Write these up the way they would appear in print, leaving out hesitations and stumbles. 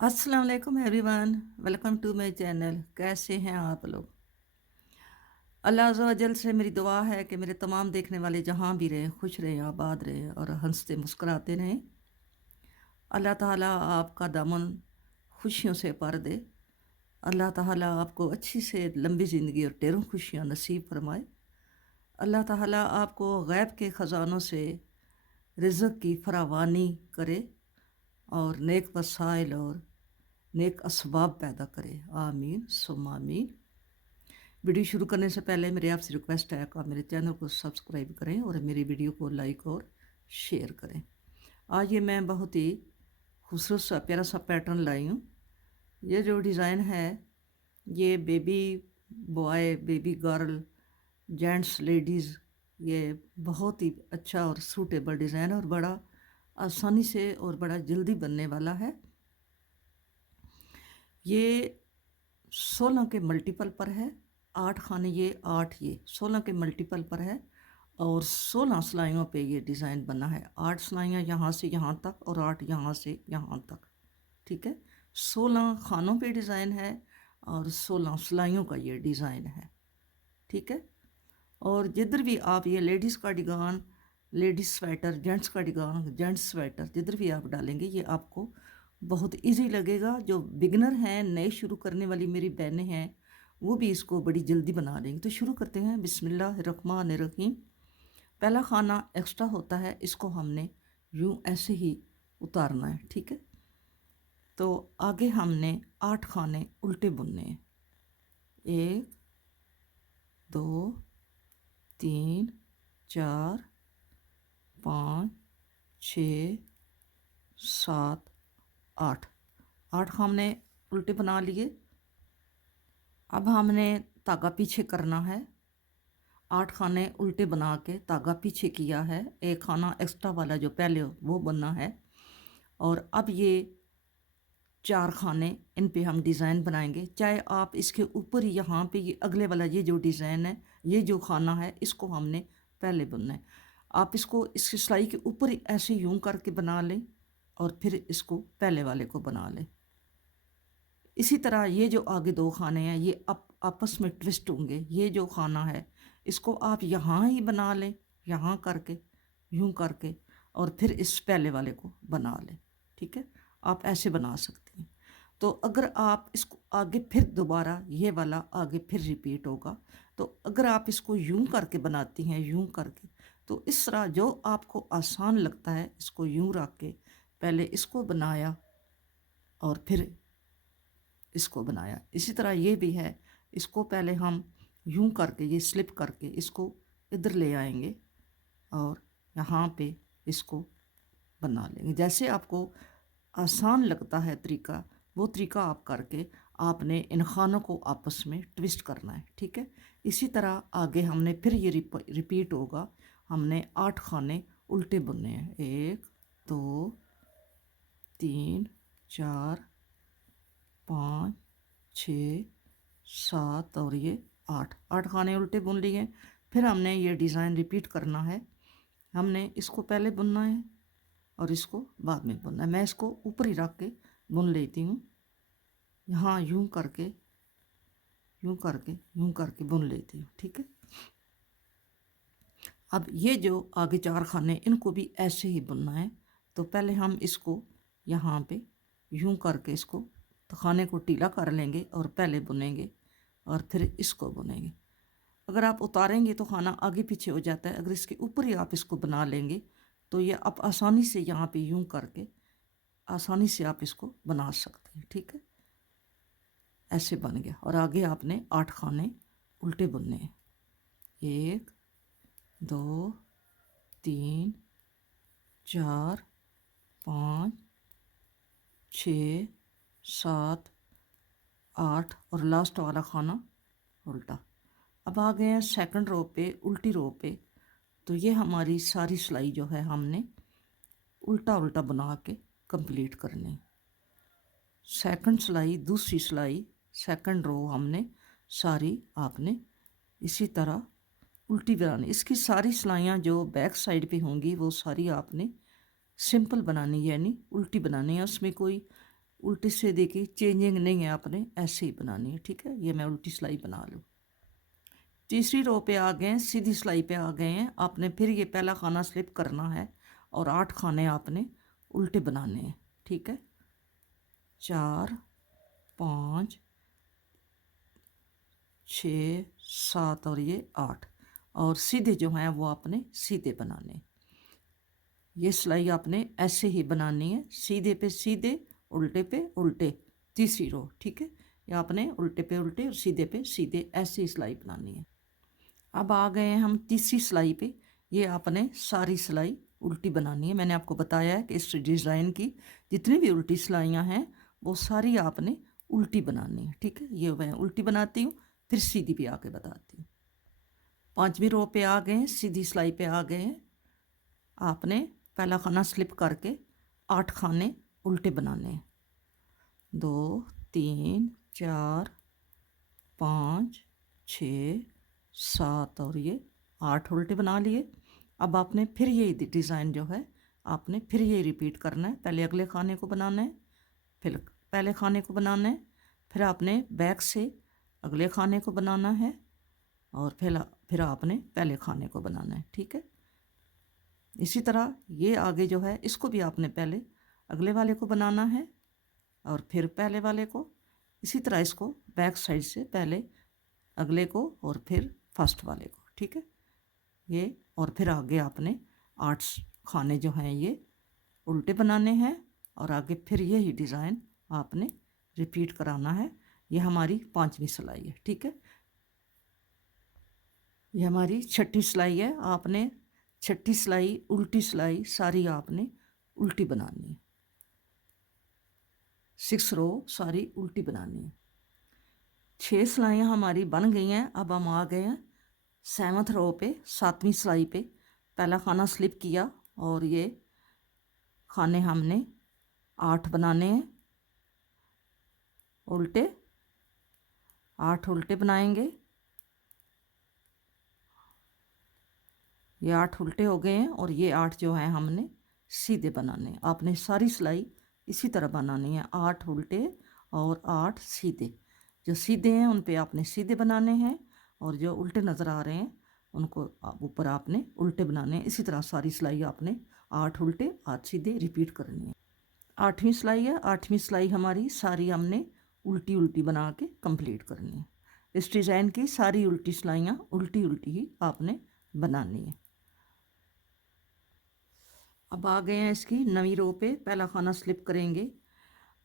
अस्सलाम वालेकुम everyone. Welcome to my channel. कैसे हैं आप लोग? अल्लाह अज़्ज़ा व जल से मेरी दुआ है कि मेरे तमाम देखने वाले जहाँ भी रहें, खुश रहें, आबाद रहें और हंसते मुस्कुराते रहें। अल्लाह ताला आपका दामन खुशियों से भर दे। अल्लाह ताला आपको अच्छी से लंबी ज़िंदगी और ढेरों खुशियाँ नसीब फरमाए। अल्लाह ताला आपको गैब के ख़जानों से रिज़्क़ की फरावानी करे और नेक वसाइल और नेक असबाब पैदा करे। आमीन सुम्मा आमीन। वीडियो शुरू करने से पहले मेरी आपसे रिक्वेस्ट है कि आप मेरे चैनल को सब्सक्राइब करें और मेरी वीडियो को लाइक और शेयर करें। आज ये मैं बहुत ही खूबसूरत सा प्यारा सा पैटर्न लाई हूँ। ये जो डिज़ाइन है ये baby boy, baby girl, gents, ladies, ये बहुत ही अच्छा और सूटेबल डिज़ाइन है और बड़ा आसानी से और बड़ा जल्दी बनने वाला है। ये 16 के मल्टीपल पर है। 8 खाने ये 8 ये 16 के मल्टीपल पर है और 16 सिलाइयों पे ये डिज़ाइन बना है। 8 सिलाइयाँ यहाँ से यहाँ तक और 8 यहाँ से यहाँ तक। ठीक है, 16 खानों पे डिज़ाइन है और 16 सिलाइयों का ये डिज़ाइन है। ठीक है, और जिधर भी आप ये ladies cardigan, ladies sweater, gents cardigan, gents sweater, जिधर भी आप डालेंगे ये आपको बहुत इजी लगेगा। जो बिगनर हैं, नए शुरू करने वाली मेरी बहनें हैं, वो भी इसको बड़ी जल्दी बना लेंगी। तो शुरू करते हैं। बिस्मिल्लाहिर्रहमानिर्रहीम। पहला खाना एक्स्ट्रा होता है, इसको हमने यूँ ऐसे ही उतारना है। ठीक है, तो आगे हमने 8 खाने उल्टे बुनने हैं। 1 2 3 4 5 6 7 8। 8 हमने उल्टे बना लिए। अब हमने धागा पीछे करना है। 8 खाने उल्टे बना के धागा पीछे किया है। एक खाना एक्स्ट्रा वाला जो पहले वो बनना है और अब ये 4 खाने, इन पे हम डिज़ाइन बनाएंगे। चाहे आप इसके ऊपर ही यहाँ पे ये अगले वाला ये जो डिज़ाइन है, ये जो खाना है, इसको हमने पहले बुनना है। आप इसको इस सिलाई के ऊपर ही ऐसे यूं करके बना लें और फिर इसको पहले वाले को बना लें। इसी तरह ये जो आगे 2 खाने हैं ये आपस में ट्विस्ट होंगे। ये जो खाना है इसको आप यहाँ ही बना लें, यहाँ करके, यूं करके, और फिर इस पहले वाले को बना लें। ठीक है, आप ऐसे बना सकती हैं। तो अगर आप इसको आगे फिर दोबारा ये वाला आगे फिर रिपीट होगा, तो अगर आप इसको यूं करके बनाती हैं, यूं करके, तो इस तरह जो आपको आसान लगता है इसको यूं रख के पहले इसको बनाया और फिर इसको बनाया। इसी तरह ये भी है, इसको पहले हम यूं करके ये स्लिप करके इसको इधर ले आएंगे और यहाँ पे इसको बना लेंगे। जैसे आपको आसान लगता है तरीका, वो तरीका आप करके आपने इन खानों को आपस में ट्विस्ट करना है। ठीक है, इसी तरह आगे हमने फिर ये रिपीट होगा। हमने 8 खाने उल्टे बुनने हैं। 1 2 3 4 5 6 7 और ये 8। 8 खाने उल्टे बुन लिए। फिर हमने ये डिज़ाइन रिपीट करना है। हमने इसको पहले बुनना है और इसको बाद में बुनना है। मैं इसको ऊपर ही रख के बुन लेती हूँ। यहाँ यूं करके, यूं करके, यूं करके बुन लेती हूँ। ठीक है, अब ये जो आगे 4 खाने इनको भी ऐसे ही बुनना है। तो पहले हम इसको यहाँ पे यूं करके इसको तो खाने को टीला कर लेंगे और पहले बुनेंगे और फिर इसको बुनेंगे। अगर आप उतारेंगे तो खाना आगे पीछे हो जाता है। अगर इसके ऊपर ही आप इसको बना लेंगे तो ये आप आसानी से यहाँ पे यूं करके आसानी से आप इसको बना सकते हैं। ठीक है, ऐसे बन गया और आगे आपने 8 खाने उल्टे बुनने हैं। 1 2 3 4 5 6 7 8 और लास्ट वाला खाना उल्टा। अब आ गए हैं सेकंड रो पे, उल्टी रो पे। तो ये हमारी सारी सिलाई जो है हमने उल्टा उल्टा बना के कंप्लीट करनी। सेकंड सिलाई, दूसरी सिलाई, सेकंड रो हमने सारी आपने इसी तरह उल्टी बनानी। इसकी सारी सिलाइयाँ जो बैक साइड पे होंगी वो सारी आपने सिंपल बनानी, यानी उल्टी बनानी है। उसमें कोई उल्टी सीधी की चेंजिंग नहीं है, आपने ऐसे ही बनानी है। ठीक है, ये मैं उल्टी सिलाई बना लूँ। तीसरी रो पे आ गए हैं, सीधी सिलाई पे आ गए हैं। आपने फिर ये पहला खाना स्लिप करना है और 8 खाने आपने उल्टे बनाने हैं। ठीक है, 4 5 6 7 और ये 8, और सीधे जो हैं वो आपने सीधे बनाने। ये सिलाई आपने ऐसे ही बनानी है, सीधे पे सीधे, उल्टे पे उल्टे, तीसरी रो। ठीक है, ये आपने उल्टे पे उल्टे और सीधे पे सीधे ऐसे ही सिलाई बनानी है। अब आ गए हैं हम तीसरी सिलाई पे। ये आपने सारी सिलाई उल्टी बनानी है। मैंने आपको बताया है कि इस डिज़ाइन की जितनी भी उल्टी सिलाइयाँ हैं वो सारी आपने उल्टी बनानी है। ठीक है, ये मैं उल्टी बनाती हूँ, फिर सीधी भी आके बताती हूँ। पांचवी रो पे आ गए हैं, सीधी सिलाई पे आ गए हैं। आपने पहला खाना स्लिप करके 8 खाने उल्टे बनाने हैं। 2 3 4 5 6 7 और ये 8 उल्टे बना लिए। अब आपने फिर ये डिज़ाइन जो है आपने फिर ये रिपीट करना है। पहले अगले खाने को बनाना है, फिर पहले खाने को बनाना है, फिर आपने बैक से अगले खाने को बनाना है, और फिर आपने पहले खाने को बनाना है। ठीक है, इसी तरह ये आगे जो है इसको भी आपने पहले अगले वाले को बनाना है और फिर पहले वाले को। इसी तरह इसको बैक साइड से पहले अगले को और फिर फर्स्ट वाले को। ठीक है, ये और फिर आगे आपने 8 खाने जो हैं ये उल्टे बनाने हैं, और आगे फिर यही डिज़ाइन आपने रिपीट कराना है। ये हमारी पांचवी सिलाई है। ठीक है, ये हमारी छठी सिलाई है। आपने छठी सिलाई उल्टी सिलाई सारी आपने उल्टी बनानी है। 6 रो सारी उल्टी बनानी है। 6 सिलाइयाँ हमारी बन गई हैं। अब हम आ गए हैं 7th रो पे, 7वीं सिलाई पे। पहला खाना स्लिप किया और ये खाने हमने 8 बनाने हैं उल्टे, 8 उल्टे बनाएंगे। ये 8 उल्टे हो गए हैं और ये 8 जो हैं हमने सीधे बनाने हैं। आपने सारी सिलाई इसी तरह बनानी है, 8 उल्टे और 8 सीधे। जो सीधे हैं उन पे आपने सीधे बनाने हैं, और जो उल्टे नज़र आ रहे हैं उनको ऊपर आपने उल्टे बनाने हैं। इसी तरह सारी सिलाई आपने 8 उल्टे 8 सीधे रिपीट करनी है। 8वीं सिलाई है। 8वीं सिलाई हमारी सारी हमने उल्टी उल्टी बना के कंप्लीट करनी है। इस डिज़ाइन की सारी उल्टी सिलाइयाँ उल्टी उल्टी ही आपने बनानी है। अब आ गए हैं इसकी 9वीं रो पे। पहला खाना स्लिप करेंगे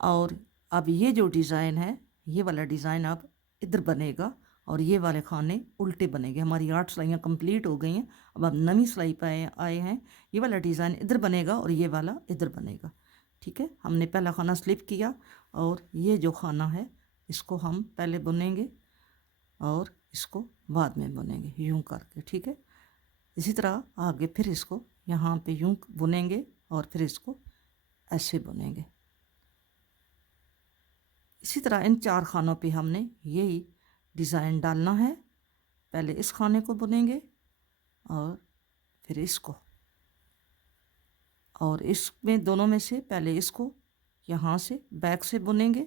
और अब ये जो डिज़ाइन है ये वाला डिज़ाइन अब इधर बनेगा और ये वाले खाने उल्टे बनेंगे। हमारी 8 सिलाइयाँ कंप्लीट हो गई हैं। अब 9वीं सिलाई पे आए हैं। ये वाला डिज़ाइन इधर बनेगा और ये वाला इधर बनेगा। ठीक है, हमने पहला खाना स्लिप किया और ये जो खाना है इसको हम पहले बुनेंगे और इसको बाद में बुनेंगे यूं करके। ठीक है, इसी तरह आगे फिर इसको यहाँ पे यूं बुनेंगे और फिर इसको ऐसे बुनेंगे। इसी तरह इन 4 खानों पे हमने यही डिज़ाइन डालना है। पहले इस खाने को बुनेंगे और फिर इसको, और इसमें दोनों में से पहले इसको यहाँ से बैक से बुनेंगे,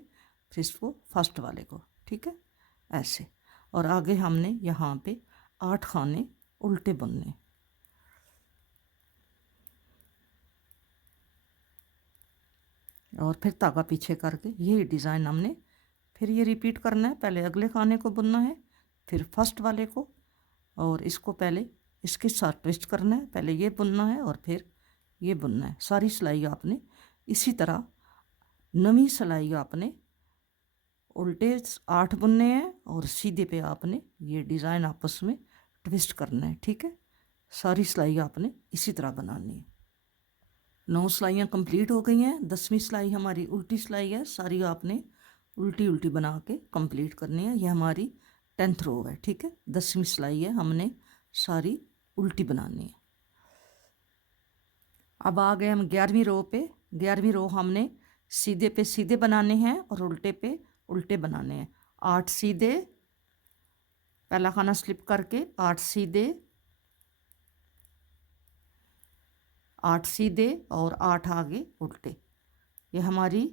फिर इसको फर्स्ट वाले को। ठीक है, ऐसे। और आगे हमने यहाँ पे 8 खाने उल्टे बुनने। और फिर धागा पीछे करके यही डिज़ाइन हमने फिर ये रिपीट करना है। पहले अगले खाने को बुनना है, फिर फर्स्ट वाले को, और इसको पहले इसके साथ ट्विस्ट करना है। पहले ये बुनना है और फिर ये बुनना है। सारी सिलाई आपने इसी तरह 9वीं सिलाई आपने उल्टे 8 बुनने हैं और सीधे पे आपने ये डिज़ाइन आपस में ट्विस्ट करना है। ठीक है, सारी सिलाई आपने इसी तरह बनानी है। 9 सिलाइयाँ कंप्लीट हो गई हैं। 10वीं सिलाई हमारी उल्टी सिलाई है। सारी आपने उल्टी उल्टी बना के कंप्लीट करनी है। ये हमारी 10th रो है। ठीक है, 10वीं सिलाई है, हमने सारी उल्टी बनानी है। अब आ गए हम 11वीं रो पे। 11वीं रो हमने सीधे पे सीधे बनाने हैं और उल्टे पे उल्टे बनाने हैं। 8 सीधे, पहला खाना स्लिप करके 8 सीधे, 8 सीधे और 8 आगे उल्टे। ये हमारी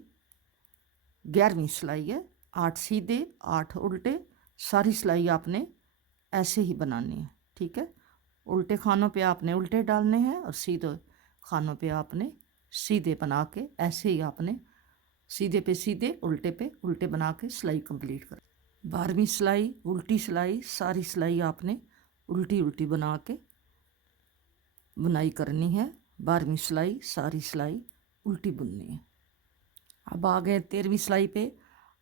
11वीं सिलाई है। 8 सीधे 8 उल्टे, सारी सिलाई आपने ऐसे ही बनानी है, ठीक है। उल्टे खानों पे आपने उल्टे डालने हैं और सीधे खानों पे आपने सीधे बना के ऐसे ही आपने सीधे पे सीधे उल्टे पे उल्टे बना के सिलाई कंप्लीट कर। 12वीं सिलाई उल्टी सिलाई, सारी सिलाई आपने उल्टी उल्टी बना के बुनाई करनी है। 12वीं सिलाई सारी सिलाई उल्टी बुननी है। अब आ गए 13वीं सिलाई पे।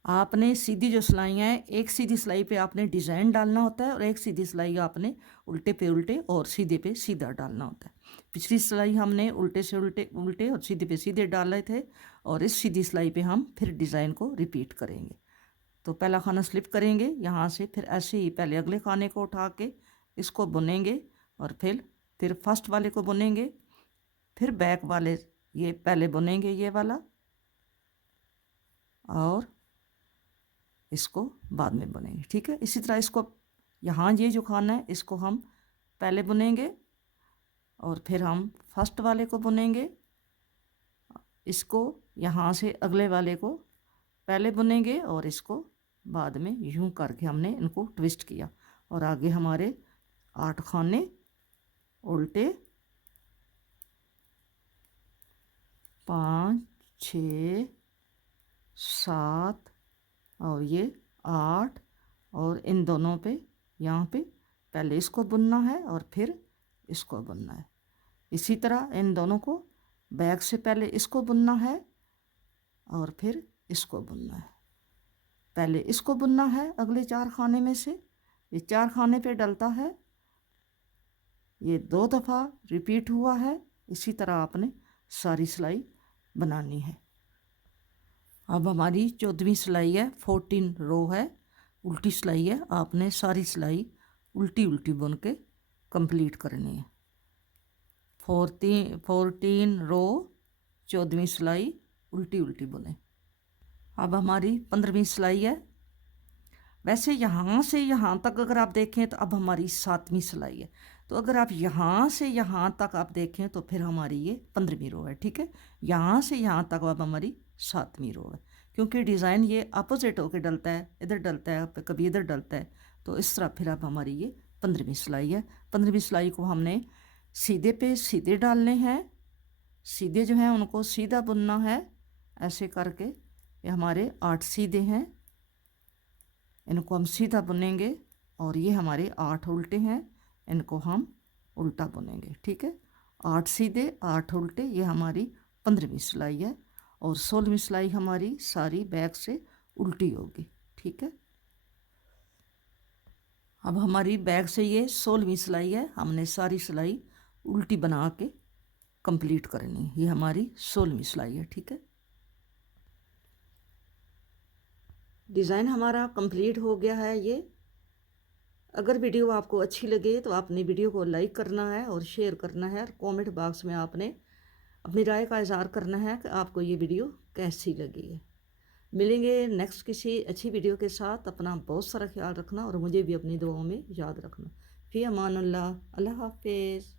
आपने सीधी जो सिलाइयाँ हैं, एक सीधी सिलाई पे आपने डिज़ाइन डालना होता है और एक सीधी सिलाई आपने उल्टे पे उल्टे और सीधे पे सीधा डालना होता है। पिछली सिलाई हमने उल्टे से उल्टे उल्टे और सीधे पे सीधे डाले थे और इस सीधी सिलाई पे हम फिर डिज़ाइन को रिपीट करेंगे। तो पहला खाना स्लिप करेंगे यहाँ से, फिर ऐसे ही पहले अगले खाने को उठा के इसको बुनेंगे और फिर फर्स्ट वाले को बुनेंगे, फिर बैक वाले ये पहले बुनेंगे ये वाला और इसको बाद में बुनेंगे, ठीक है। इसी तरह इसको यहाँ ये जो खाना है इसको हम पहले बुनेंगे और फिर हम फर्स्ट वाले को बुनेंगे, इसको यहाँ से अगले वाले को पहले बुनेंगे और इसको बाद में यूं करके हमने इनको ट्विस्ट किया और आगे हमारे 8 खाने उल्टे 5 6 7 और ये 8 और इन दोनों पे यहाँ पे पहले इसको बुनना है और फिर इसको बुनना है। इसी तरह इन दोनों को बैक से पहले इसको बुनना है और फिर इसको बुनना है। पहले इसको बुनना है अगले 4 खाने में से, ये 4 खाने पे डलता है, ये 2 दफ़ा रिपीट हुआ है। इसी तरह आपने सारी सिलाई बनानी है। अब हमारी 14वीं सिलाई है, 14 रो है, उल्टी सिलाई है। आपने सारी सिलाई उल्टी उल्टी बुन के कंप्लीट करनी है। 14 रो 14वीं सिलाई उल्टी उल्टी बुने। अब हमारी 15वीं सिलाई है। वैसे यहाँ से यहाँ तक अगर आप देखें तो अब हमारी 7वीं सिलाई है। तो अगर आप यहाँ से यहाँ तक आप देखें तो फिर हमारी ये 15वीं रो है, ठीक है। यहाँ से यहाँ तक अब हमारी 7वीं रो है, क्योंकि डिज़ाइन ये अपोजिट होकर डलता है, इधर डलता है कभी इधर डलता है। तो इस तरह फिर अब हमारी ये 15वीं सिलाई है। 15वीं सिलाई को हमने सीधे पे सीधे डालने हैं, सीधे जो हैं उनको सीधा बुनना है ऐसे करके। ये हमारे 8 सीधे हैं, इनको हम सीधा बुनेंगे और ये हमारे 8 उल्टे हैं, इनको हम उल्टा बुनेंगे, ठीक है। 8 सीधे 8 उल्टे, ये हमारी 15वीं सिलाई है। और 16वीं सिलाई हमारी सारी बैक से उल्टी होगी, ठीक है। अब हमारी बैक से ये 16वीं सिलाई है, हमने सारी सिलाई उल्टी बना के कंप्लीट करनी है। ये हमारी 16वीं सिलाई है, ठीक है। डिज़ाइन हमारा कंप्लीट हो गया है। ये अगर वीडियो आपको अच्छी लगे तो आपने वीडियो को लाइक करना है और शेयर करना है और कमेंट बॉक्स में आपने अपनी राय का इज़हार करना है कि आपको ये वीडियो कैसी लगी है। मिलेंगे नेक्स्ट किसी अच्छी वीडियो के साथ। अपना बहुत सारा ख्याल रखना और मुझे भी अपनी दुआओं में याद रखना। फ़ी अमान अल्लाह। अल्लाह हाफिज़।